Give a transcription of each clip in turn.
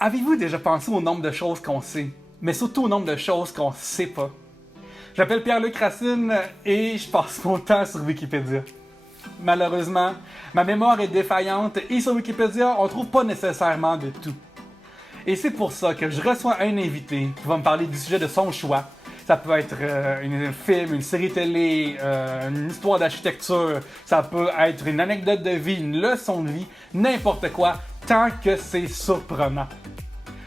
Avez-vous déjà pensé au nombre de choses qu'on sait, mais surtout au nombre de choses qu'on sait pas? J'appelle Pierre-Luc Racine et je passe mon temps sur Wikipédia. Malheureusement, ma mémoire est défaillante et sur Wikipédia, on trouve pas nécessairement de tout. Et c'est pour ça que je reçois un invité qui va me parler du sujet de son choix. Ça peut être un film, une série télé, une histoire d'architecture, ça peut être une anecdote de vie, une leçon de vie, n'importe quoi, tant que c'est surprenant.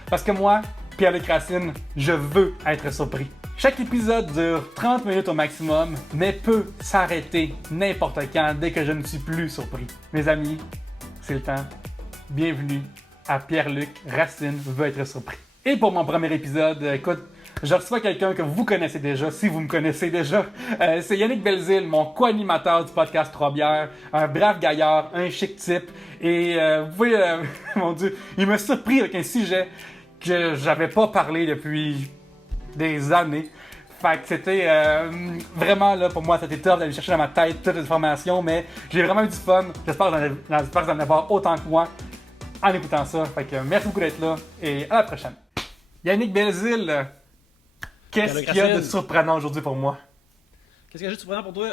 Parce que moi, Pierre-Luc Racine, je veux être surpris. Chaque épisode dure 30 minutes au maximum, mais peut s'arrêter n'importe quand dès que je ne suis plus surpris. Mes amis, c'est le temps. Bienvenue à Pierre-Luc Racine veut être surpris. Et pour mon premier épisode, écoute, je reçois quelqu'un que vous connaissez déjà, si vous me connaissez déjà. C'est Yannick Belzile, mon co-animateur du podcast Trois Bières, un brave gaillard, un chic type. Et vous voyez, mon Dieu, il m'a surpris avec un sujet que j'avais pas parlé depuis des années. Fait que c'était vraiment là pour moi, c'était tough d'aller chercher dans ma tête toutes les informations, mais j'ai vraiment eu du fun. J'espère que vous en avoir autant que moi en écoutant ça. Fait que merci beaucoup d'être là et à la prochaine. Yannick Belzile, qu'est-ce qu'il y a de surprenant aujourd'hui pour moi? Qu'est-ce qu'il y a de surprenant pour toi?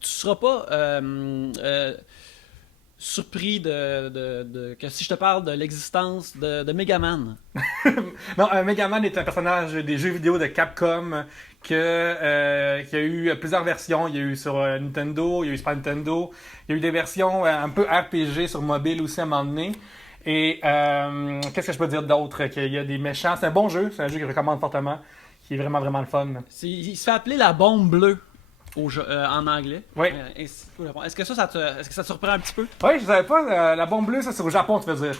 Tu seras pas surpris que si je te parle de l'existence de Megaman. Non, Megaman est un personnage des jeux vidéo de Capcom qui a eu plusieurs versions. Il y a eu sur Nintendo, il y a eu Super Nintendo, il y a eu des versions un peu RPG sur mobile aussi à un moment donné. Et qu'est-ce que je peux dire d'autre? Qu'il y a des méchants. C'est un bon jeu, c'est un jeu que je recommande fortement, qui est vraiment, vraiment le fun. Il se fait appeler la bombe bleue en anglais. Oui. Est-ce que ça te surprend un petit peu? Oui, je savais pas. La bombe bleue, ça c'est au Japon, tu veux dire.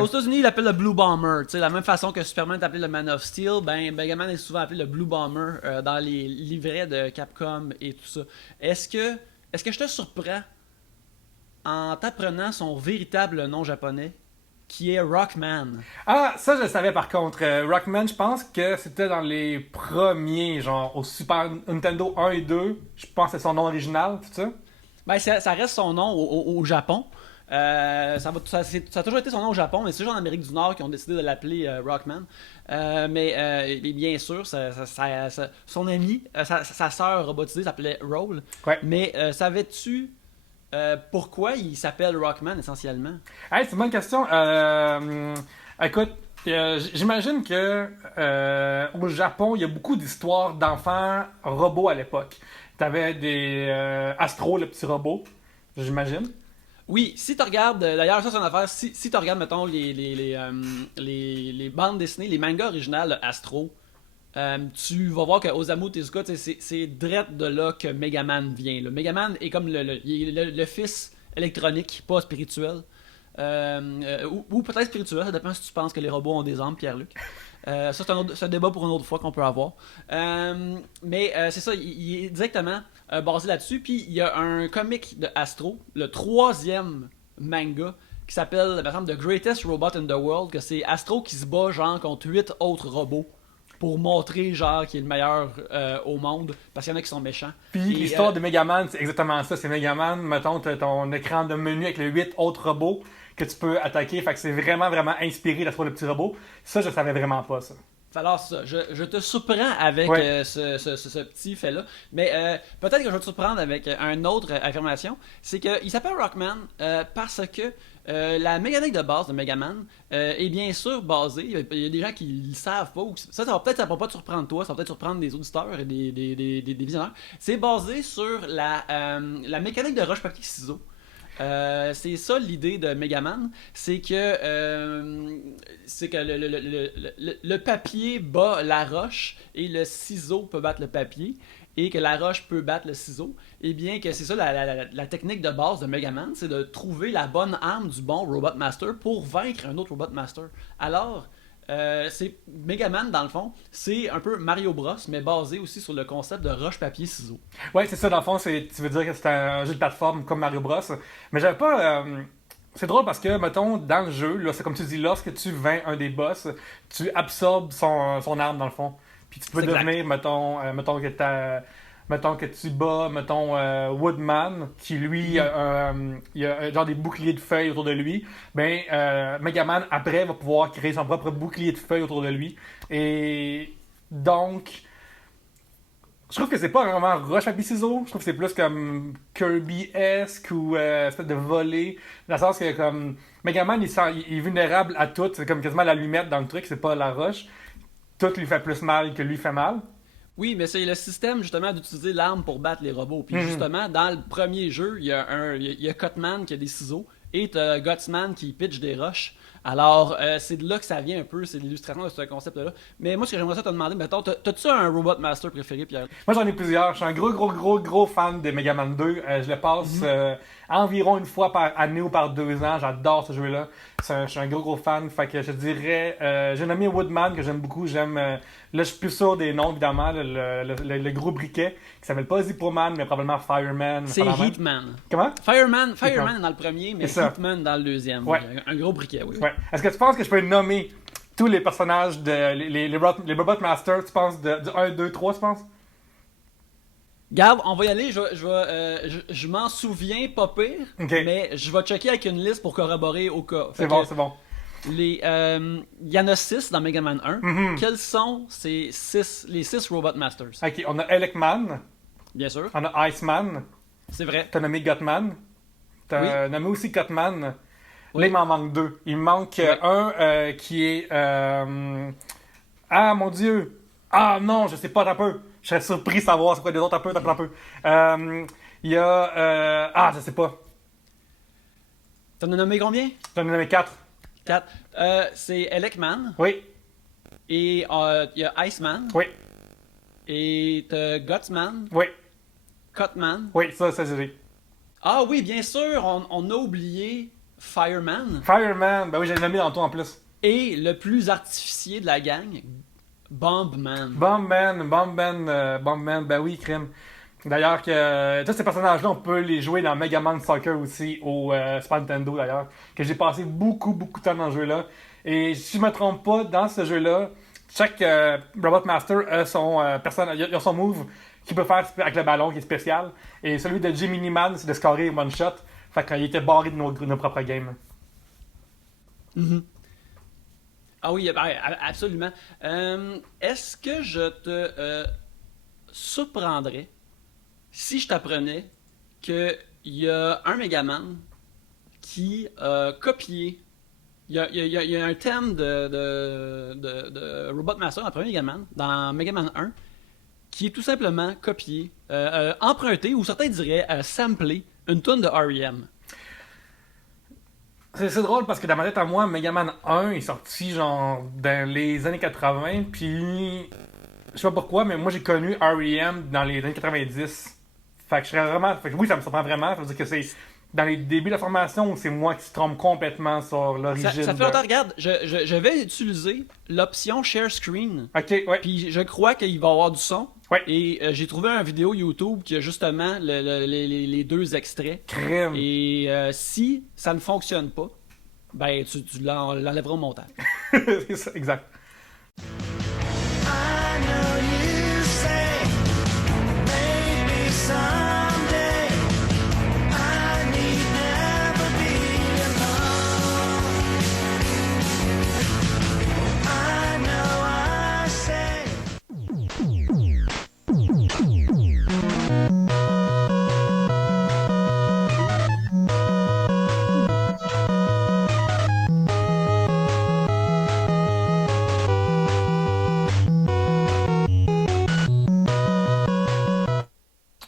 Aux États-Unis, il l'appelle le Blue Bomber. T'sais, la même façon que Superman est appelé le Man of Steel, ben Megaman est souvent appelé le Blue Bomber dans les livrets de Capcom et tout ça. Est-ce que je te surprends en t'apprenant son véritable nom japonais, qui est Rockman? Ah, ça je le savais par contre. Rockman, je pense que c'était dans les premiers, genre au Super Nintendo 1 et 2. Je pense que c'est son nom original, tout ça. Ben, ça reste son nom au Japon. Ça a toujours été son nom au Japon, mais c'est juste en Amérique du Nord qui ont décidé de l'appeler Rockman. Mais bien sûr, son ami, sa sœur robotisée s'appelait Roll. Ouais. Mais savais-tu pourquoi il s'appelle Rockman essentiellement? Hey, c'est une bonne question. Écoute, j'imagine que au Japon, il y a beaucoup d'histoires d'enfants robots à l'époque. T'avais des Astro, le petit robot, j'imagine. Oui, si tu regardes, d'ailleurs ça c'est une affaire, si tu regardes mettons les bandes dessinées, les mangas originales de Astro, tu vas voir que Osamu Tezuka, c'est direct de là que Megaman vient. Là. Megaman est comme le fils électronique, pas spirituel. Ou peut-être spirituel, ça dépend si tu penses que les robots ont des âmes, Pierre-Luc. Ça, c'est un débat pour une autre fois qu'on peut avoir. Mais c'est ça, il est directement basé là-dessus. Puis il y a un comic de Astro, le 3e manga, qui s'appelle, par exemple, The Greatest Robot in the World, que c'est Astro qui se bat genre contre 8 autres robots pour montrer genre qu'il est le meilleur au monde, parce qu'il y en a qui sont méchants. Puis l'histoire de Megaman, c'est exactement ça. C'est Megaman, mettons, t'as ton écran de menu avec les 8 autres robots que tu peux attaquer. Fait que c'est vraiment, vraiment inspiré de l'histoire de petit robot. Ça, je savais vraiment pas, ça. Alors ça, je te surprends avec ce petit fait-là. Mais peut-être que je vais te surprendre avec une autre affirmation. C'est qu'il s'appelle Rockman parce que la mécanique de base de Megaman est bien sûr basée. Il y a des gens qui le savent pas. Ça va pas te surprendre toi, ça va peut-être surprendre des auditeurs et des visionneurs. C'est basé sur la mécanique de roche-papier-ciseaux. C'est ça l'idée de Megaman, c'est que le papier bat la roche et le ciseau peut battre le papier et que la roche peut battre le ciseau. Et bien que c'est ça la technique de base de Megaman, c'est de trouver la bonne arme du bon Robot Master pour vaincre un autre Robot Master. Alors c'est Megaman dans le fond, c'est un peu Mario Bros mais basé aussi sur le concept de roche papier ciseaux. Ouais, c'est ça dans le fond, tu veux dire que c'est un jeu de plateforme comme Mario Bros. Mais j'avais pas c'est drôle parce que mettons dans le jeu, là, c'est comme tu dis, lorsque tu vaincs un des boss, tu absorbes son arme dans le fond. Puis tu peux devenir mettons que mettons que tu bats, mettons, Woodman, qui lui, il a genre des boucliers de feuilles autour de lui, ben, Megaman, après, va pouvoir créer son propre bouclier de feuilles autour de lui. Et donc, je trouve que c'est pas vraiment roche papier ciseaux. Je trouve que c'est plus comme Kirby-esque ou espèce de voler. Dans le sens que comme Megaman, il est vulnérable à tout. C'est comme quasiment l'allumette dans le truc, c'est pas la roche. Tout lui fait plus mal que lui fait mal. Oui, mais c'est le système justement d'utiliser l'arme pour battre les robots. Puis justement, dans le premier jeu, il y a Cutman qui a des ciseaux et t'as Gutsman qui pitch des roches. Alors, c'est de là que ça vient un peu, c'est l'illustration de ce concept-là. Mais moi, ce que j'aimerais ça te demander, mettons, t'as-tu un Robot Master préféré, Pierre? Moi, j'en ai plusieurs. Je suis un gros fan de Mega Man 2. Je le passe environ une fois par année ou par 2 ans. J'adore ce jeu-là. Je suis un gros fan. Fait que je dirais... j'ai nommé Woodman, que j'aime beaucoup. J'aime... là, je suis plus sûr des noms, évidemment. Le gros briquet, qui s'appelle pas Zippoman, mais probablement Fireman. C'est Heatman. Comment? Fireman est dans le premier, mais Heatman dans le deuxième. Ouais. Un gros briquet, oui. Ouais. Est-ce que tu penses que je peux nommer tous les personnages, les Robot Masters, tu penses, du 1, 2, 3, tu penses? Garde, on va y aller, je m'en souviens pas pire, mais je vais checker avec une liste pour corroborer au cas. C'est bon. Il y en a 6 dans Mega Man 1. Quels sont les 6 Robot Masters? Ok, on a Elecman. Bien sûr. On a Iceman. C'est vrai. T'as nommé Gutman. T'as nommé aussi Cutman. Oui. Là, il m'en manque 2. Il me manque un qui est... Ah, mon Dieu! Ah non, je sais pas, un peu. Je serais surpris de savoir c'est quoi les autres, un peu. Il y a... Ah, je sais pas. T'en as nommé combien? J'en ai nommé 4. 4. C'est Elecman. Oui. Et il y a Iceman. Oui. Et t'as Gutsman. Oui. Cutman. Oui, ça j'ai. Ah oui, bien sûr, on a oublié Fireman. Fireman, ben oui, j'ai nommé dans toi en plus. Et le plus artificier de la gang, Bombman. Bombman, ben oui, crime. D'ailleurs, tous ces personnages-là, on peut les jouer dans Mega Man Soccer aussi, au Super Nintendo d'ailleurs, que j'ai passé beaucoup de temps dans ce jeu-là. Et si je me trompe pas, dans ce jeu-là, chaque Robot Master a son, il a son move qu'il peut faire avec le ballon, qui est spécial. Et celui de Jiminy Man, c'est de scorer one shot. Fait qu'il était barré de nos propres games. Ah oui, absolument. Est-ce que je te surprendrais si je t'apprenais qu'il y a un Megaman qui a copié... Il y a un thème de Robot Master dans le premier Megaman, dans Megaman 1, qui est tout simplement copié, emprunté, ou certains diraient samplé, une tune de R.E.M. C'est drôle parce que dans ma tête à moi, Mega Man 1 est sorti genre dans les années 80, puis je sais pas pourquoi, mais moi j'ai connu R.E.M. dans les années 90. Fait que je serais vraiment... Fait que oui, ça me surprend vraiment. Ça veut dire que c'est dans les débuts de la formation où c'est moi qui se trompe complètement sur l'origine. Ça fait longtemps, regarde, je vais utiliser l'option Share Screen. Ok, ouais. Puis je crois qu'il va y avoir du son. Ouais. Et j'ai trouvé une vidéo YouTube qui a justement les 2 extraits. Crème. Et si ça ne fonctionne pas, ben tu l'enlèveras au montage. C'est ça, exact.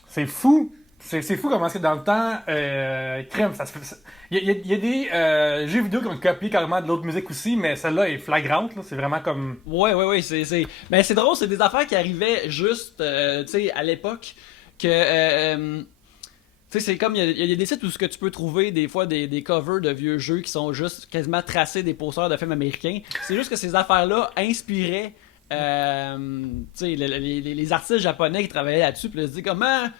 C'est fou! C'est fou comment c'est dans le temps, crème, ça se fait. Il y a des jeux vidéo qui ont copié carrément de l'autre musique aussi, mais celle-là est flagrante, là. C'est vraiment comme... Ouais, mais c'est drôle, c'est des affaires qui arrivaient juste, tu sais, à l'époque, que... tu sais, c'est comme, il y a des sites où ce que tu peux trouver des fois des covers de vieux jeux qui sont juste quasiment tracés des posters de films américains. C'est juste que ces affaires-là inspiraient... les artistes japonais qui travaillaient là-dessus, puis ils se disaient comment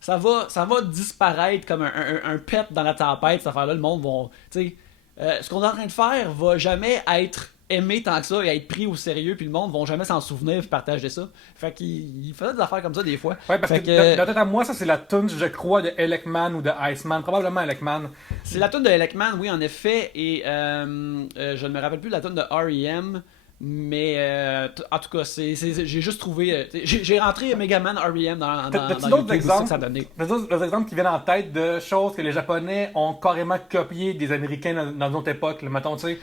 ça va disparaître comme un pet dans la tempête, cette affaire-là. Le monde va, ce qu'on est en train de faire va jamais être aimer tant que ça et être pris au sérieux, puis le monde vont jamais s'en souvenir et partager ça. Fait qu'il faisait des affaires comme ça des fois. Ouais, parce Fait que dans tête à moi, ça c'est la tune, je crois, de Elecman ou de Iceman. Probablement Elecman. c'est la tune de Elecman, oui, en effet, et je ne me rappelle plus de la tune de R.E.M., mais en tout cas, j'ai juste trouvé... j'ai rentré Megaman R.E.M. dans T'as-tu YouTube, d'autres c'est exemples? ça que ça donnait. T'as d'autres exemples qui viennent en tête de choses que les Japonais ont carrément copiées des Américains dans notre époque, là, mettons, tu sais.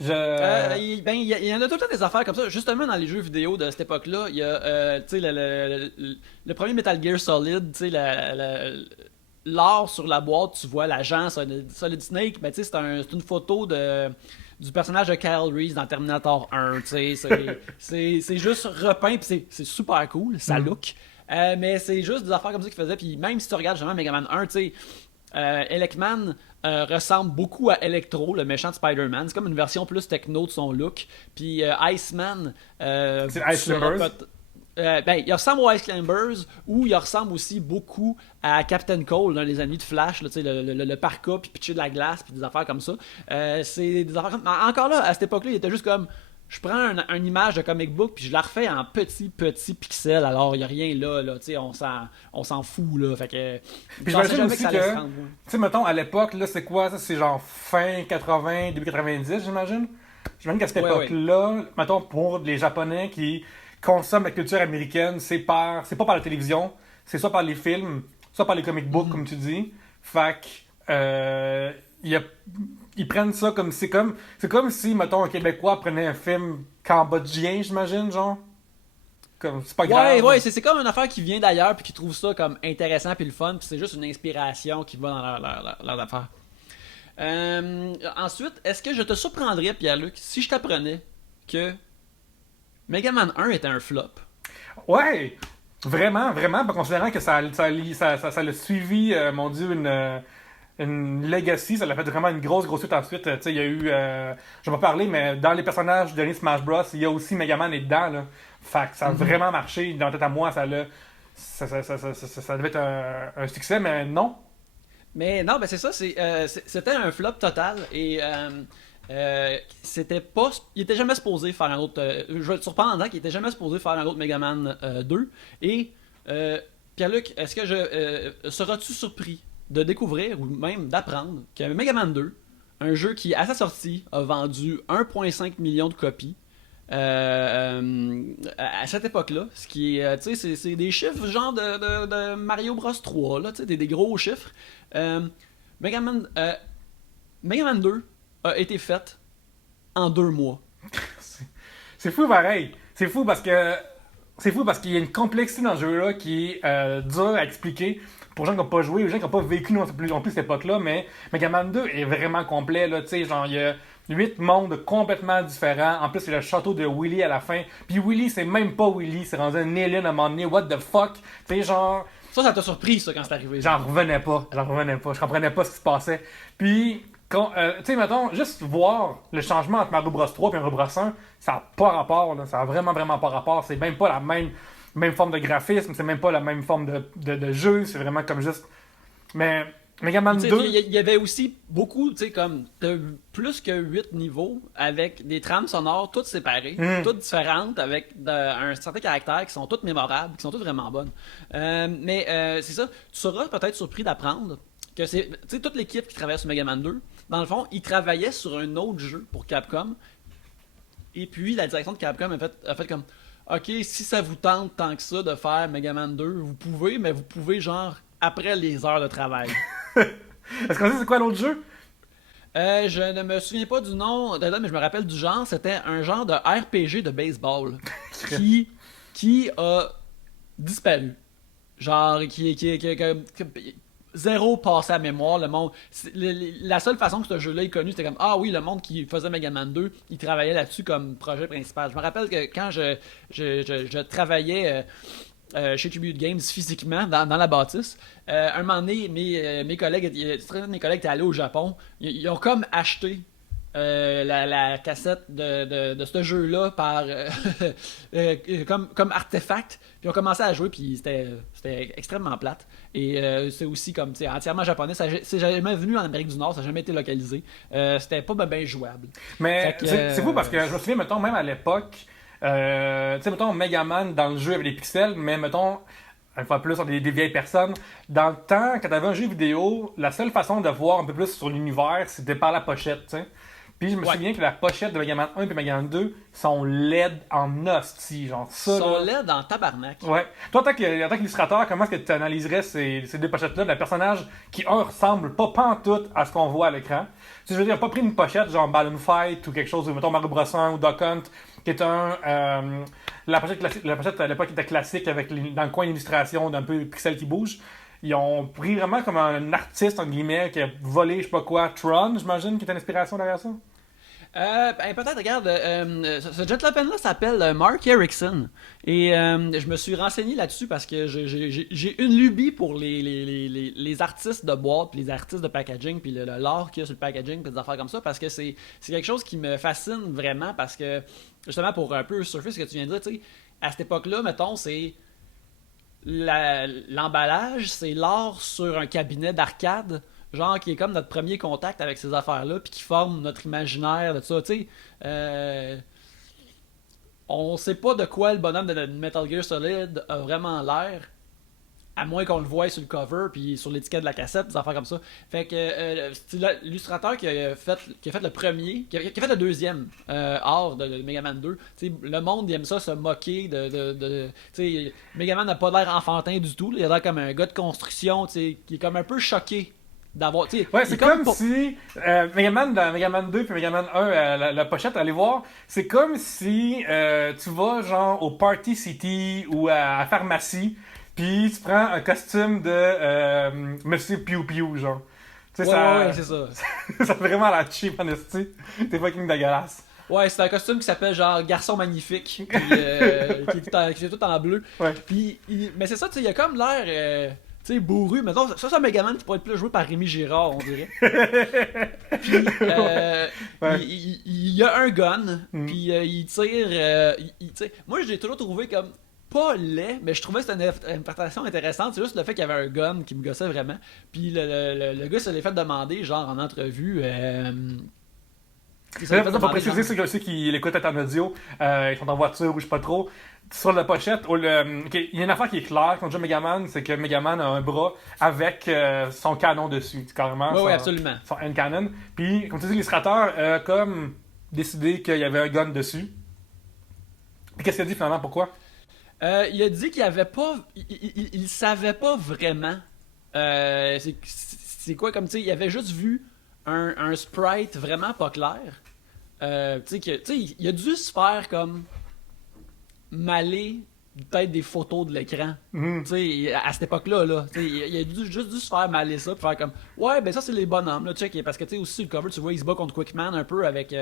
Il y en a tout le temps des affaires comme ça. Justement, dans les jeux vidéo de cette époque-là, il y a tu sais, le premier Metal Gear Solid, tu sais, l'art sur la boîte, tu vois l'agent Solid Snake, mais tu sais, c'est une photo du personnage de Kyle Reese dans Terminator 1. Tu sais, c'est juste repeint, puis c'est super cool, ça look. Mais c'est juste des affaires comme ça qu'il faisait. Puis même si tu regardes justement Mega Man 1, tu sais, Elecman ressemble beaucoup à Electro, le méchant de Spider-Man. C'est comme une version plus techno de son look. Puis Iceman. C'est Ice Climbers. Il ressemble aux Ice Climbers, ou il ressemble aussi beaucoup à Captain Cole, l'un des ennemis de Flash, là, le parka, puis pitcher de la glace, puis des affaires comme ça. C'est des affaires comme... Encore là, à cette époque-là, il était juste comme... Je prends une image de comic book puis je la refais en petits pixels, alors il n'y a rien là, tu sais, on s'en fout là, fait que... Puis j'imagine aussi que, tu sais, mettons, à l'époque, là, c'est quoi, ça, c'est genre fin 80, début 90, j'imagine? J'imagine qu'à cette époque-là, mettons, pour les Japonais qui consomment la culture américaine, c'est pas par la télévision, c'est soit par les films, soit par les comic books, comme tu dis. Fait que, ils prennent ça comme c'est comme si, mettons, un Québécois prenait un film cambodgien, j'imagine, genre. Comme, c'est pas grave. Ouais, c'est comme une affaire qui vient d'ailleurs puis qui trouve ça comme intéressant puis le fun, puis c'est juste une inspiration qui va dans leur affaire. Ensuite, est-ce que je te surprendrais, Pierre-Luc, si je t'apprenais que Mega Man 1 était un flop? Ouais! Vraiment, considérant que ça l'a suivi, mon Dieu, une legacy, ça l'a fait vraiment une grosse suite ensuite. Tu sais, il y a eu, je vais pas parler, mais dans les personnages de dernier Smash Bros, il y a aussi Mega Man est dedans, là. Fait que ça a vraiment marché. Dans la tête à moi, ça devait être un succès, mais non. Mais non, ben c'est ça, c'était un flop total et c'était pas. Il était jamais supposé faire un autre. Je vais te surprendre en disant qu'il était jamais supposé faire un autre Mega Man 2. Et Pierre-Luc, est-ce que seras-tu surpris de découvrir ou même d'apprendre que Mega Man 2, un jeu qui à sa sortie a vendu 1,5 million de copies à cette époque-là, ce qui est, tu sais, c'est des chiffres genre de Mario Bros 3, là, tu sais, des gros chiffres. Mega Man 2 a été fait en 2 mois. C'est fou pareil. C'est fou parce qu'il y a une complexité dans ce jeu-là qui est dure à expliquer pour les gens qui n'ont pas joué, les gens qui n'ont pas vécu non plus cette époque-là, mais Mega Man 2 est vraiment complet, là, tu sais, genre, il y a 8 mondes complètement différents. En plus, il y a le château de Willy à la fin. Puis Willy, c'est même pas Willy, c'est rendu un alien à un moment donné. What the fuck? Tu sais, genre... Ça t'a surpris, ça, quand c'est arrivé? J'en revenais pas. Je comprenais pas ce qui se passait. Puis, tu sais, mettons, juste voir le changement entre Mario Bros 3 et Mario Bros 1, ça n'a pas rapport, là. Ça a vraiment pas rapport. C'est même pas la même forme de graphisme, c'est même pas la même forme de jeu. C'est vraiment comme juste... Mais... Mega Man 2... Il y avait aussi beaucoup, tu sais, comme plus que 8 niveaux avec des trames sonores toutes séparées, toutes différentes, avec un certain caractère qui sont toutes mémorables, qui sont toutes vraiment bonnes. Mais c'est ça, tu seras peut-être surpris d'apprendre que c'est, tu sais, toute l'équipe qui travaillait sur Mega Man 2, dans le fond, ils travaillaient sur un autre jeu pour Capcom. Et puis, la direction de Capcom a fait comme, OK, si ça vous tente tant que ça de faire Mega Man 2, vous pouvez, mais vous pouvez genre après les heures de travail. Est-ce qu'on sait c'est quoi l'autre jeu? Je ne me souviens pas du nom, mais je me rappelle du genre. C'était un genre de RPG de baseball qui a disparu. Genre, zéro passé à mémoire. Le monde, la seule façon que ce jeu-là est connu, c'était comme ah oui, le monde qui faisait Mega Man 2, il travaillait là-dessus comme projet principal. Je me rappelle que quand je travaillais chez Tribute Games physiquement dans la bâtisse, un moment donné, mes collègues étaient allés au Japon. Ils ont comme acheté la cassette de ce jeu-là par comme artefact. Puis on commençait à jouer, puis c'était extrêmement plate. Et c'est aussi comme entièrement japonais. C'est jamais venu en Amérique du Nord, ça n'a jamais été localisé. C'était pas bien jouable. Mais c'est fou parce que je me souviens, mettons, même à l'époque, tu sais, mettons, Megaman dans le jeu avec des pixels, mais mettons, une fois plus, sur des vieilles personnes. Dans le temps, quand t'avais un jeu vidéo, la seule façon de voir un peu plus sur l'univers, c'était par la pochette, tu sais. Puis je me souviens que la pochette de Megaman 1 et Megaman 2 sont LED en hostie, genre ça. Sont là. LED en tabarnak. Ouais. Toi, en tant qu'illustrateur, comment est-ce que tu analyserais ces deux pochettes-là d'un personnage qui, un, ressemble pas pantoute à ce qu'on voit à l'écran? Tu sais, je veux dire, pas pris une pochette genre Balloon Fight ou quelque chose, ou mettons Mario Bros 1 ou Duck Hunt, qui est la pochette à l'époque était classique avec dans le coin l'illustration d'un peu pixels qui bougent. Ils ont pris vraiment comme un artiste, entre guillemets, qui a volé, je sais pas quoi, Tron, j'imagine, qui est une inspiration derrière ça. Peut-être, regarde, ce gentleman-là s'appelle Mark Erickson. Et je me suis renseigné là-dessus parce que j'ai une lubie pour les artistes de boîte, puis les artistes de packaging, puis le lore qu'il y a sur le packaging, puis des affaires comme ça, parce que c'est quelque chose qui me fascine vraiment, parce que, justement, pour un peu surfer ce que tu viens de dire, tu sais, à cette époque-là, mettons, c'est l'emballage, c'est l'art sur un cabinet d'arcade, genre qui est comme notre premier contact avec ces affaires-là, puis qui forme notre imaginaire de ça, tu sais. On sait pas de quoi le bonhomme de Metal Gear Solid a vraiment l'air, à moins qu'on le voie sur le cover, puis sur l'étiquette de la cassette, des affaires comme ça. Fait que c'est l'illustrateur qui a fait le premier, qui a fait le deuxième art de Mega Man 2. T'sais, le monde il aime ça se moquer de Mega Man n'a pas l'air enfantin du tout. Là. Il a l'air comme un gars de construction, qui est comme un peu choqué d'avoir. Ouais, c'est comme si Megaman dans Megaman 2 puis Megaman 1, la pochette, allez voir, c'est comme si tu vas genre au Party City ou à la pharmacie, puis tu prends un costume de Monsieur Piu Piu, genre. Tu sais, ouais, c'est ça. Ça fait vraiment la cheap, en esti. T'es fucking dégueulasse. Ouais, c'est un costume qui s'appelle genre Garçon Magnifique, puis, qui est tout en bleu. Ouais. Puis, mais c'est ça, tu sais, il a comme l'air. Tu sais, bourru, mettons, ça c'est un Megaman qui pourrait être plus joué par Rémi Girard, on dirait. Puis, ouais. il y a un gun, puis il tire. Moi, je l'ai toujours trouvé comme pas laid, mais je trouvais que c'était une interprétation intéressante. C'est juste le fait qu'il y avait un gun qui me gossait vraiment. Puis le gars se l'est fait demander, genre en entrevue. Il faut préciser ceux qui l'écoutent en audio, ils sont en voiture ou je sais pas trop. Sur la pochette, il y a une affaire qui est claire quand on joue Megaman, c'est que Megaman a un bras avec son canon dessus, carrément. Oui, absolument. Son end cannon. Puis, comme tu dis, l'illustrateur a comme décidé qu'il y avait un gun dessus. Puis qu'est-ce qu'il a dit finalement, pourquoi? Il a dit qu'il avait pas. Il savait pas vraiment. C'est quoi comme tu sais, il avait juste vu un sprite vraiment pas clair. Tu sais, il a dû se faire comme maler peut-être des photos de l'écran. Tu sais, à cette époque-là, là, il a juste dû se faire maler ça, puis faire comme ouais, ben ça c'est les bonhommes, là, check, parce que tu sais aussi le cover, tu vois, il se bat contre Quickman un peu avec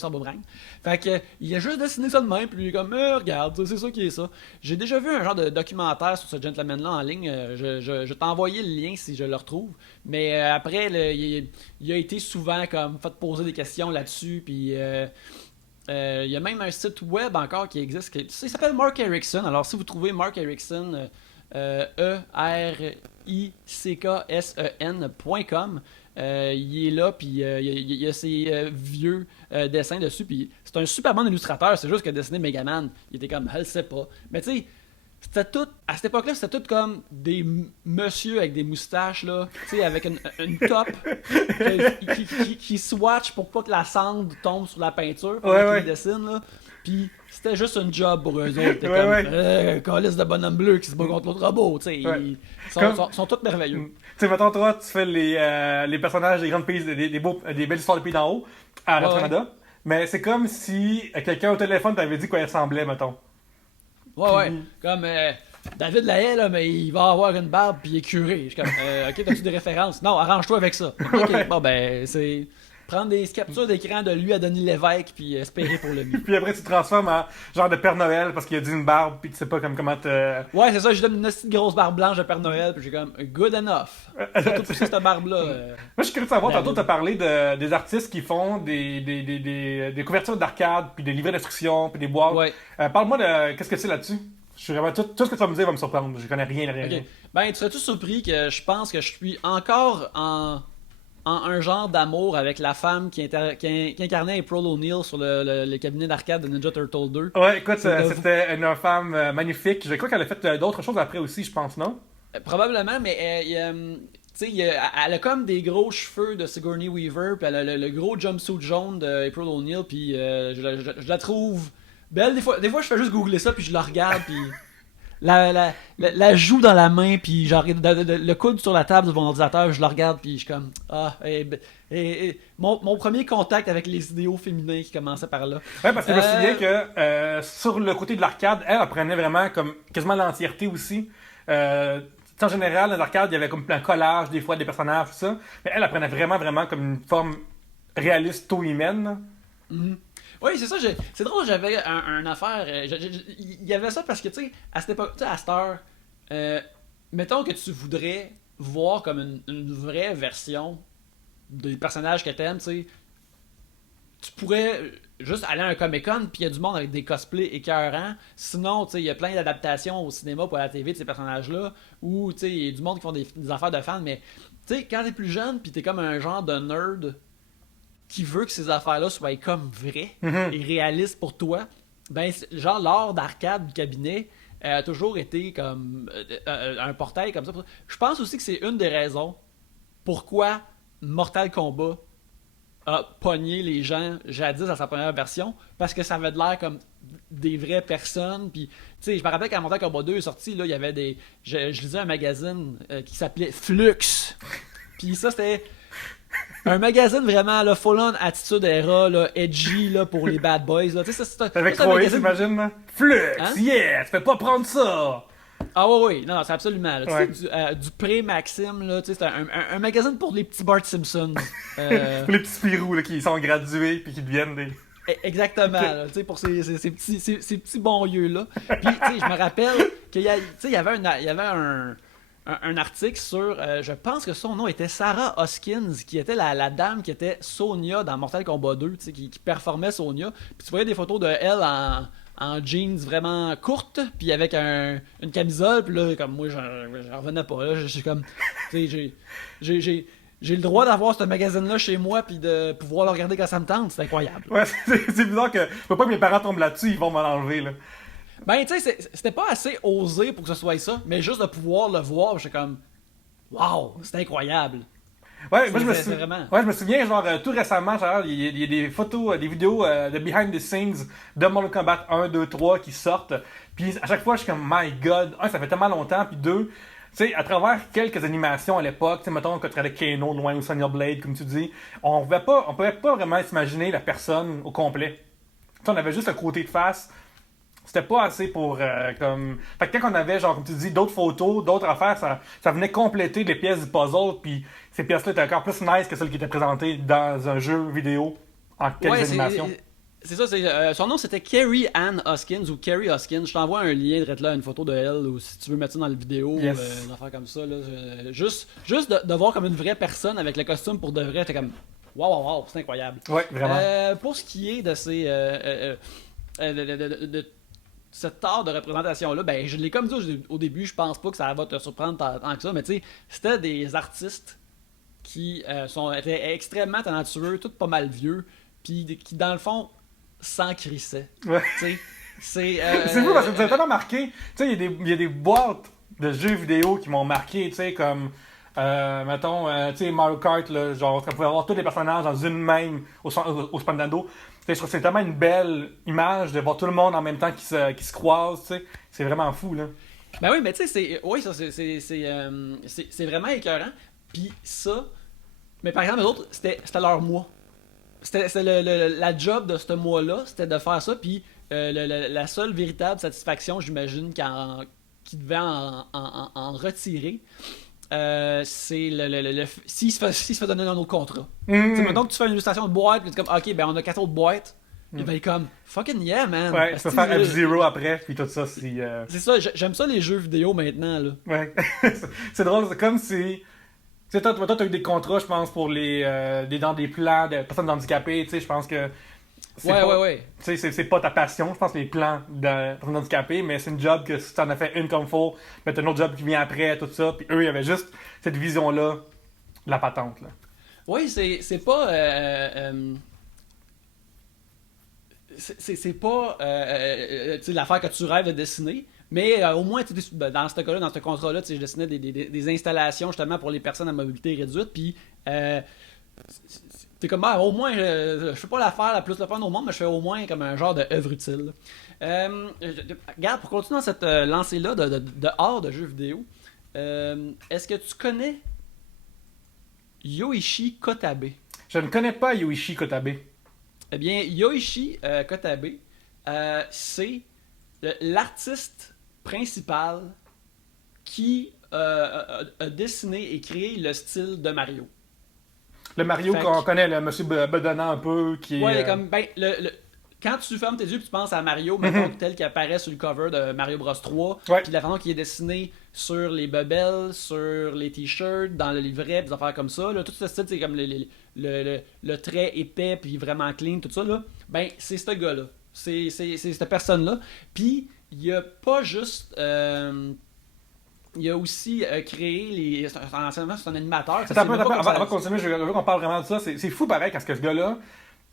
son boomerang. Fait que il a juste dessiné ça de même, puis il est comme regarde, c'est ça qui est ça. J'ai déjà vu un genre de documentaire sur ce gentleman-là en ligne. Je t'ai envoyé le lien si je le retrouve. Mais après, il a été souvent comme fait poser des questions là-dessus, puis il y a même un site web encore qui existe. Il s'appelle Mark Erickson. Alors si vous trouvez Mark Erickson, ERICKSEN.com. Il est là, puis il y a ses vieux dessins dessus, puis c'est un super bon illustrateur, c'est juste que dessiner Megaman, il était comme, je le sais pas. Mais tu sais, c'était tout, à cette époque-là, c'était tout comme des monsieur avec des moustaches, là, tu sais, avec une top qui swatch pour pas que la cendre tombe sur la peinture pendant qu'il dessine, là. Puis c'était juste un job pour eux autres. C'était comme, calice de bonhomme bleu qui se bat contre l'autre robot, tu sais. Ils sont tous merveilleux. Tu sais, mettons, toi, tu fais les personnages des grandes pays, des belles histoires de pays d'en haut à Radio-Canada, mais c'est comme si quelqu'un au téléphone t'avait dit quoi il ressemblait, mettons. Ouais. Comme David Lahaye, là, mais il va avoir une barbe puis il est curé. Je suis comme, ok, t'as-tu des références? Non, arrange-toi avec ça. Ok, bon, ben, c'est prendre des captures d'écran de lui à Denis Lévesque, puis espérer pour le mieux. Puis après, tu te transformes en genre de Père Noël parce qu'il a dit une barbe, puis tu sais pas comment te. Ouais, c'est ça, je donne une petite grosse barbe blanche de Père Noël, puis j'ai comme good enough. Surtout pour cette barbe-là. Moi, je suis curieux de savoir, tantôt, David. t'as parlé des artistes qui font des couvertures d'arcade, puis des livrets d'instructions, puis des boîtes. Ouais. Parle-moi de qu'est-ce que c'est là-dessus. Je suis vraiment, tout ce que tu vas me dire va me surprendre. Je connais rien, rien. Ok. Ben, tu serais-tu surpris que je pense que je suis encore en un genre d'amour avec la femme qui incarnait April O'Neil sur le cabinet d'arcade de Ninja Turtle 2. Ouais, écoute, C'est de- c'était une femme magnifique. Je crois qu'elle a fait d'autres choses après aussi, je pense, non? Probablement, mais tu sais, elle a comme des gros cheveux de Sigourney Weaver, puis elle a le gros jumpsuit jaune de April O'Neil, puis je la trouve belle. Des fois, je fais juste googler ça, puis je la regarde, puis la joue dans la main, puis genre le coude sur la table de mon ordinateur, je la regarde, puis je suis comme mon premier contact avec les idéaux féminins qui commençait par là. Ouais, parce que je me souviens que sur le côté de l'arcade, elle prenait vraiment comme quasiment l'entièreté aussi. En général, dans l'arcade, il y avait comme un collage, des fois, des personnages, tout ça. Mais elle prenait vraiment comme une forme réaliste, humaine. Mhm. Oui, c'est ça. C'est drôle, j'avais un affaire. Il y avait ça parce que, tu sais, à cette époque, tu sais, à cette heure, mettons que tu voudrais voir comme une vraie version des personnages que t'aimes, tu sais, tu pourrais juste aller à un Comic-Con, puis il y a du monde avec des cosplays écœurants. Sinon, tu sais, il y a plein d'adaptations au cinéma ou à la TV de ces personnages-là, ou, tu sais, il y a du monde qui font des affaires de fans, mais, tu sais, quand t'es plus jeune, puis t'es comme un genre de nerd qui veut que ces affaires-là soient comme vraies et réalistes pour toi, ben, genre, l'art d'arcade du cabinet a toujours été comme un portail comme ça. Je pense aussi que c'est une des raisons pourquoi Mortal Kombat a pogné les gens jadis à sa première version, parce que ça avait de l'air comme des vraies personnes. Puis, tu sais, je me rappelle quand Mortal Kombat 2 est sorti, là, il y avait des. Je lisais un magazine qui s'appelait Flux. Puis ça, c'était un magazine vraiment là, full-on attitude era, là, edgy là, pour les bad boys. Là. Tu sais, c'est Avec c'est un Croix, magazine- t'imagines, là? Flux, Hein? yeah, tu fais pas prendre ça! Ah oui, non, c'est absolument. Là. Ouais. Tu sais, du pré-Maxime, là, tu sais, c'est un magazine pour les petits Bart Simpson. Les petits Spirou là, qui sont gradués puis qui deviennent des. Exactement, là, tu sais, pour ces petits bons yeux-là. Puis, tu sais, je me rappelle qu'il y, il y avait un article sur, je pense que son nom était Sarah Hoskins, qui était la dame qui était Sonya dans Mortal Kombat 2, tu sais, qui performait Sonya. Puis tu voyais des photos de elle en jeans vraiment courtes, puis avec une camisole, puis là, comme moi, j'en revenais pas, là, je suis comme, tu sais, j'ai le droit d'avoir ce magazine-là chez moi, puis de pouvoir le regarder quand ça me tente, c'est incroyable. Ouais, c'est bizarre que. Faut pas que mes parents tombent là-dessus, ils vont m'en enlever, là. Ben, tu sais, c'était pas assez osé pour que ce soit ça, mais juste de pouvoir le voir, j'étais comme, waouh, c'est incroyable. Ouais, moi C'est vraiment. Ouais, je me souviens, genre, tout récemment, genre, il y a des photos, des vidéos de behind the scenes de Mortal Kombat 1, 2, 3 qui sortent. Puis à chaque fois, je suis comme, my god, ça fait tellement longtemps. Puis deux, tu sais, à travers quelques animations à l'époque, tu sais, mettons, quand tu regardais Kano loin ou Sonya Blade, comme tu dis, on pouvait pas vraiment s'imaginer la personne au complet. Tu sais, on avait juste le côté de face. C'était pas assez pour comme. Fait que quand on avait, genre, comme tu dis, d'autres photos, d'autres affaires, ça venait compléter les pièces du puzzle, puis ces pièces-là étaient encore plus nice que celles qui étaient présentées dans un jeu vidéo en quelques Ouais, animations. c'est ça, son nom c'était Carrie Ann Hoskins ou Carrie Hoskins. Je t'envoie un lien de là, une photo de elle, ou si tu veux mettre ça dans la vidéo, Yes. une affaire comme ça. Là, juste de voir comme une vraie personne avec le costume pour de vrai, t'es comme, waouh, c'est incroyable. Ouais, vraiment. Pour ce qui est de ces. De cet art de représentation-là, ben, je l'ai comme dit au début, je pense pas que ça va te surprendre tant que ça, mais tu sais, c'était des artistes qui étaient extrêmement talentueux, tous pas mal vieux, puis qui, dans le fond, s'en crissaient. Ouais. Tu sais, c'est. C'est fou parce que ça a tellement marqué. Tu sais, il y a des boîtes de jeux vidéo qui m'ont marqué, tu sais, comme. Mettons, tu sais, Mario Kart, là, genre, on pouvait avoir tous les personnages dans une même au Super Nintendo. Je trouve que c'est tellement une belle image de voir tout le monde en même temps qui se croise, tu sais. C'est vraiment fou, là. Ben oui, mais tu sais, c'est vraiment écœurant. Puis ça, mais par exemple, les autres, c'était leur mois. C'était la job de ce mois-là, c'était de faire ça. Puis la seule véritable satisfaction, j'imagine, qu'ils devaient en retirer, c'est s'il se fait donner un autre contrat. Mettons que tu fais une illustration de boîte, puis tu es comme, ok, ben on a 4 autres boîtes. Il va être comme, fucking yeah, man. Ouais, tu peux faire F-Zero après, puis tout ça. C'est ça, j'aime ça les jeux vidéo maintenant, là. Ouais, c'est drôle, c'est comme si. Tu sais, toi, t'as eu des contrats, je pense, pour dans des plans de personnes handicapées, tu sais, je pense que. Ouais. Tu sais, c'est pas ta passion, je pense, les plans de personnes handicapées, mais c'est une job que si t'en as fait une comme faut, mais t'as un autre job qui vient après, tout ça, puis eux, il y avait juste cette vision-là, de la patente, là. Oui, c'est pas. C'est pas l'affaire que tu rêves de dessiner, mais au moins, dans ce cas-là, dans ce contrat-là, je dessinais des installations justement pour les personnes à mobilité réduite, puis t'es comme, au moins, je fais pas l'affaire la plus le fun au monde, mais je fais au moins comme un genre d'œuvre utile. Regarde, pour continuer dans cette lancée-là de art de jeux vidéo, est-ce que tu connais Yoichi Kotabe? Je ne connais pas Yoichi Kotabe. Eh bien, Yoichi Kotabe, c'est l'artiste principal qui a dessiné et créé le style de Mario. Le Mario qu'on connaît, le monsieur bedonnant un peu, qui est... Ouais, comme, quand tu fermes tes yeux et tu penses à Mario, mettons, tel qu'il apparaît sur le cover de Mario Bros 3, puis de la façon qu'il est dessiné sur les bubbles, sur les t-shirts, dans le livret, des affaires comme ça, là, tout ce style, c'est comme le trait épais puis vraiment clean, tout ça, là, ben, c'est ce gars-là. C'est cette personne-là. Puis, il a pas juste... il a aussi créé les... C'est un animateur. Attends, avant de continuer, je veux qu'on parle vraiment de ça. C'est fou pareil, parce que ce gars-là,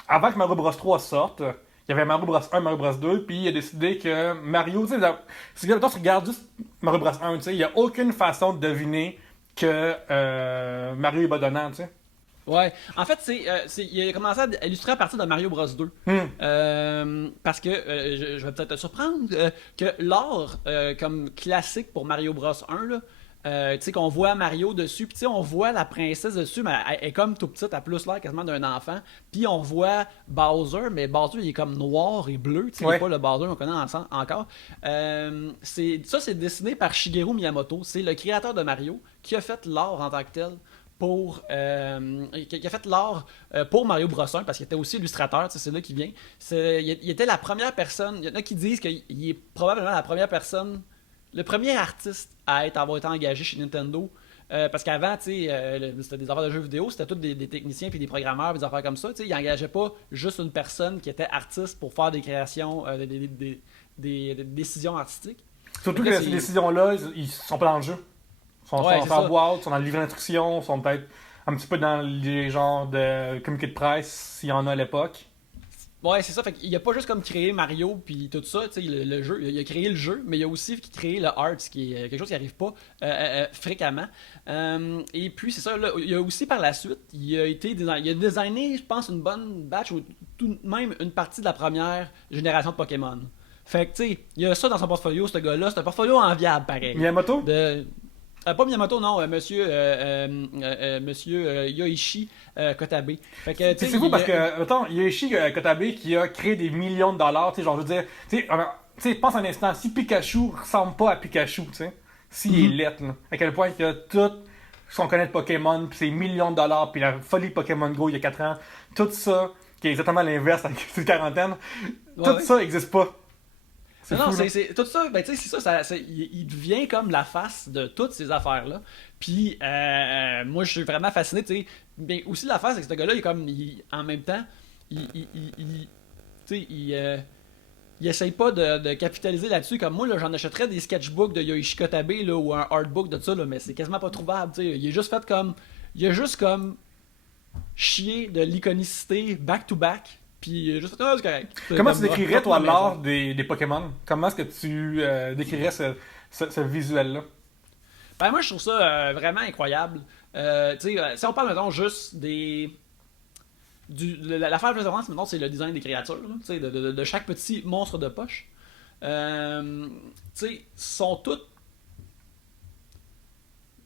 avant que Mario Bros 3 sorte, il y avait Mario Bros 1, Mario Bros 2, puis il a décidé que Mario, tu sais, si tu regardes juste Mario Bros 1, tu sais, il n'y a aucune façon de deviner que Mario est bedonnant, tu sais. Ouais, en fait, il a commencé à illustrer à partir de Mario Bros 2. Parce que, je vais peut-être te surprendre, que l'art comme classique pour Mario Bros 1, là, tu sais, qu'on voit Mario dessus, puis tu sais, on voit la princesse dessus, mais elle est comme tout petite, elle a plus l'air quasiment d'un enfant. Puis on voit Bowser, mais Bowser, il est comme noir et bleu, tu sais, il n'est pas le Bowser qu'on connaît encore. C'est dessiné par Shigeru Miyamoto, c'est le créateur de Mario, qui a fait l'art en tant que tel. Qui a fait l'art pour Mario Bros 1 parce qu'il était aussi illustrateur, c'est là qu'il vient. Il était la première personne. Il y en a qui disent qu'il est probablement la première personne, le premier artiste à avoir été engagé chez Nintendo. Parce qu'avant, c'était des affaires de jeux vidéo, c'était tous des techniciens puis des programmeurs, des affaires comme ça. Ils n'engageaient pas juste une personne qui était artiste pour faire des créations, des décisions artistiques. Surtout que ces décisions-là, ils sont pas dans le jeu. Ils sont en boîte, sont dans le livre d'instruction, sont peut-être un petit peu dans les genres de communiqué de presse, s'il y en a à l'époque. Ouais, c'est ça. Fait qu'il a pas juste comme créé Mario puis tout ça, tu sais, le jeu. Il a créé le jeu, mais il a aussi créé le art, ce qui est quelque chose qui n'arrive pas fréquemment. Et puis, c'est ça, là, il a aussi par la suite, il a designé, je pense, une bonne batch ou tout de même une partie de la première génération de Pokémon. Fait que, tu sais, il y a ça dans son portfolio, ce gars-là. C'est un portfolio enviable, pareil. Miyamoto? Pas Miyamoto, non, monsieur Yoichi Kotabe. Fait que, c'est fou parce que, attends, Yoichi Kotabe qui a créé des millions de dollars, tu sais, genre, je veux dire, tu sais, pense un instant, si Pikachu ressemble pas à Pikachu, tu sais, s'il est lettre, là, à quel point il y a tout ce qu'on connaît de Pokémon, puis ses millions de dollars, puis la folie Pokémon Go il y a 4 ans, tout ça, qui est exactement l'inverse avec cette quarantaine, tout ça n'existe pas. C'est tout ça, ben tu sais, c'est ça, il devient comme la face de toutes ces affaires-là. Puis, moi, je suis vraiment fasciné, tu sais. Mais aussi, l'affaire, c'est que ce gars-là, en même temps, il essaye pas de capitaliser là-dessus. Comme moi, là, j'en achèterais des sketchbooks de Yoichi Kotabe, là, ou un artbook de ça, là, mais c'est quasiment pas trouvable, tu sais. Il a juste comme chier de l'iconicité back-to-back. Puis juste c'est correct. Comment tu décrirais, toi, l'art des Pokémon? Comment est-ce que tu décrirais ce visuel-là? Ben, moi, je trouve ça vraiment incroyable. Si on parle, mettons, juste l'affaire de référence, maintenant, c'est le design des créatures, là, de chaque petit monstre de poche. Sont toutes.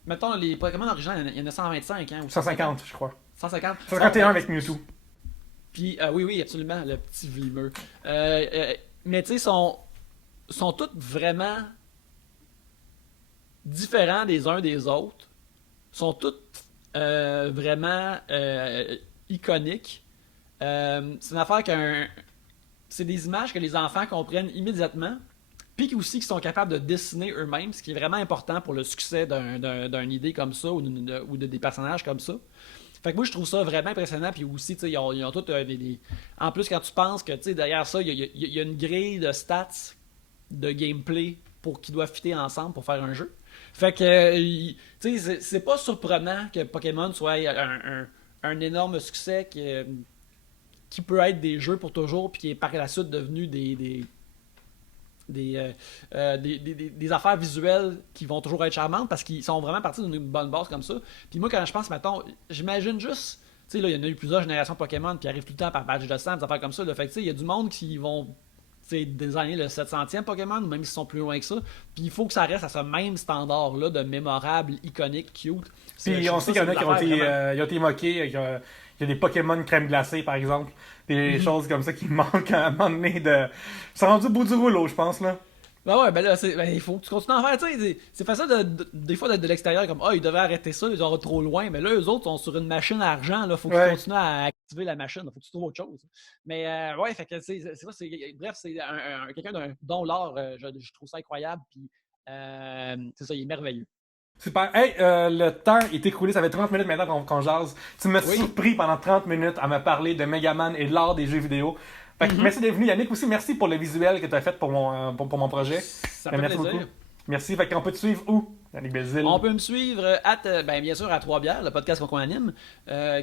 Mettons, les Pokémon originaux, il y en a 125, hein, ou 150, je crois. 150. 151 avec Mewtwo. Puis, oui, absolument, le petit vlimeux. Mais tu sais, sont toutes vraiment différents des uns des autres. sont toutes vraiment iconiques. C'est une affaire c'est des images que les enfants comprennent immédiatement, puis aussi qu'ils sont capables de dessiner eux-mêmes, ce qui est vraiment important pour le succès d'une idée comme ça ou des personnages comme ça. Fait que moi, je trouve ça vraiment impressionnant. Puis aussi, tu sais, ils ont tous En plus, quand tu penses que, tu sais, derrière ça, il y a une grille de stats, de gameplay pour qu'ils doivent fitter ensemble pour faire un jeu. Fait que, tu sais, c'est pas surprenant que Pokémon soit un énorme succès qui peut être des jeux pour toujours, puis qui est par la suite devenu des affaires visuelles qui vont toujours être charmantes parce qu'ils sont vraiment partis d'une bonne base comme ça. Puis moi, quand je pense, mettons, j'imagine juste, tu sais, là, il y en a eu plusieurs générations Pokémon, puis arrivent tout le temps par badge de sang, des affaires comme ça. Là. Fait que, tu sais, il y a du monde qui vont désigner le 700e Pokémon, même s'ils sont plus loin que ça. Puis il faut que ça reste à ce même standard-là de mémorable, iconique, cute. Puis on sait qu'il y en a qui ont été moqués. Il y a des Pokémon crème glacée, par exemple. Des choses comme ça qui manquent à un moment donné de... Ils sont rendus au bout du rouleau, je pense, là. Ben ouais, ben là, il faut que tu continues à en faire, tu sais. C'est facile des fois d'être de l'extérieur comme, ils devaient arrêter ça, ils sont trop loin. Mais là, eux autres sont sur une machine à argent, là. Faut qu'ils continuent à activer la machine, faut que tu trouves autre chose. Mais ouais, fait que bref, c'est quelqu'un dont l'art, je trouve ça incroyable. Puis c'est ça, il est merveilleux. Super. Hey, le temps est écoulé, ça fait 30 minutes maintenant qu'on jase. Tu m'as surpris pendant 30 minutes à me parler de Megaman et de l'art des jeux vidéo. Fait que merci d'être venu, Yannick. Aussi, merci pour le visuel que tu as fait pour mon projet. Ça fait merci plaisir. beaucoup. Merci. Fait qu'on peut te suivre où, Yannick Belzile? On peut me suivre bien sûr à Trois-Bières, le podcast qu'on anime,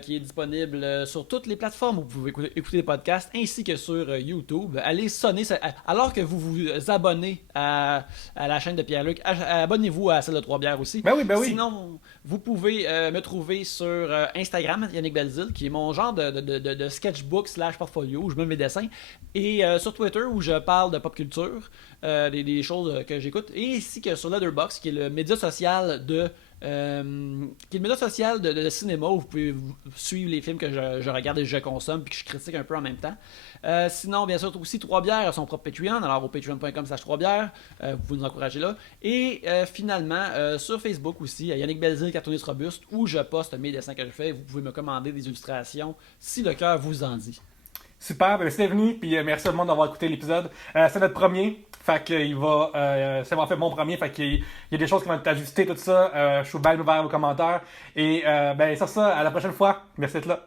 qui est disponible sur toutes les plateformes où vous pouvez écouter les podcasts, ainsi que sur YouTube. Allez sonner, alors que vous vous abonnez à la chaîne de Pierre-Luc, abonnez-vous à celle de Trois-Bières aussi. Ben oui. Sinon, vous pouvez me trouver sur Instagram, Yannick Belzile, qui est mon genre de sketchbook / portfolio où je mets mes dessins, et sur Twitter où je parle de pop culture, des choses que j'écoute, et ainsi que sur Letterboxd, qui est le média social de cinéma où vous pouvez suivre les films que je regarde et que je consomme puis que je critique un peu en même temps. Sinon, bien sûr, aussi Trois-Bières a son propre Patreon, alors au patreon.com/Trois-Bières, vous pouvez nous encourager là. Et finalement, sur Facebook aussi, Yannick Belzile, cartooniste robuste, où je poste mes dessins que je fais. Vous pouvez me commander des illustrations si le cœur vous en dit. Super, ben c'était venu, puis merci à tout le monde d'avoir écouté l'épisode. C'est notre premier, fait qu'il va... c'est en fait mon premier, fait qu'il y a des choses qui vont être ajustées, tout ça. Je suis bien ouvert aux commentaires. Et sur ça, à la prochaine fois. Merci d'être là.